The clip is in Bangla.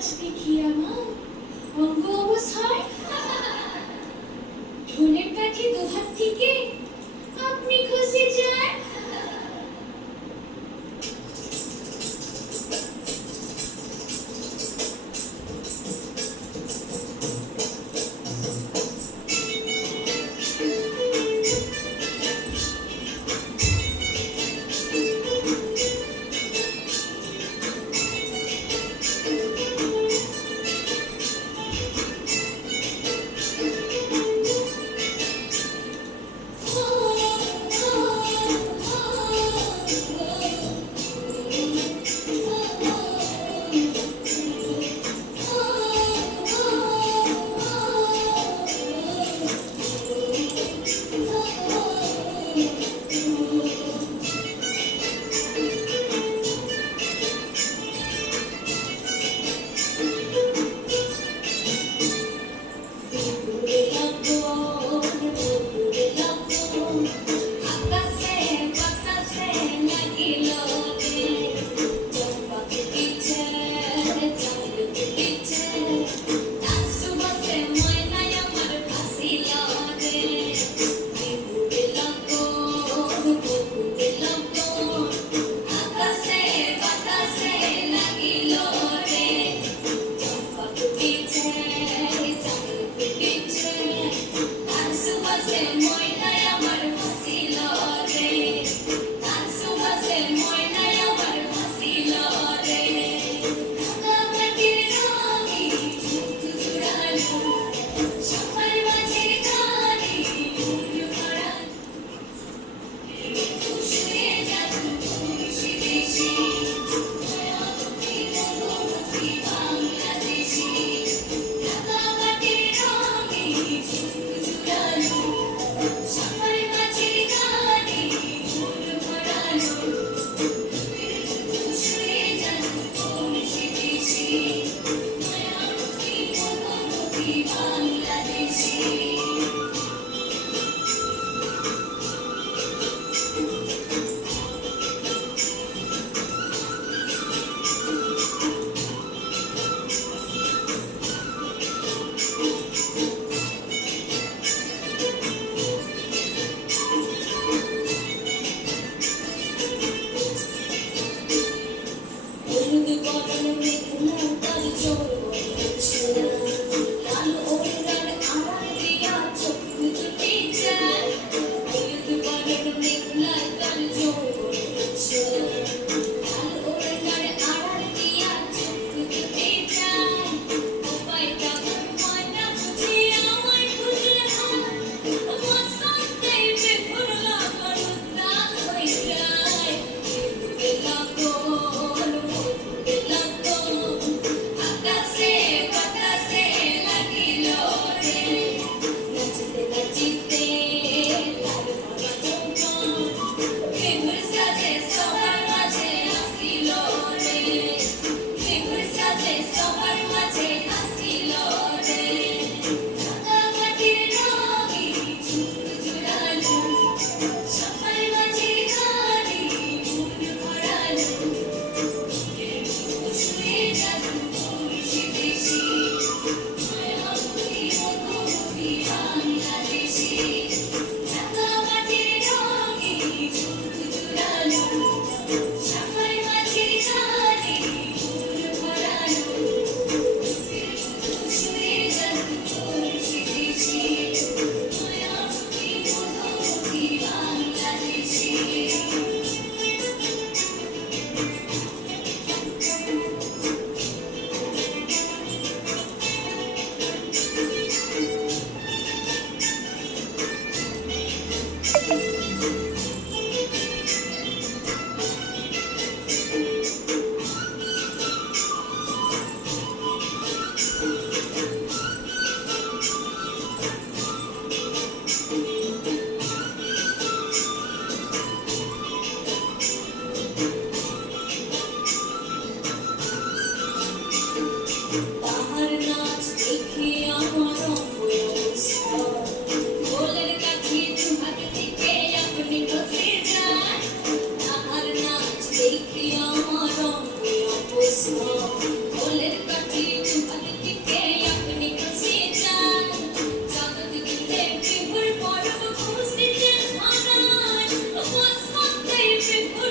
আজকে কি আমার অঙ্গ অবস্থায়? ঢোলের কাঠি দুহাত থেকে আপনি খসে যান। Bangladeshi Ищет путь.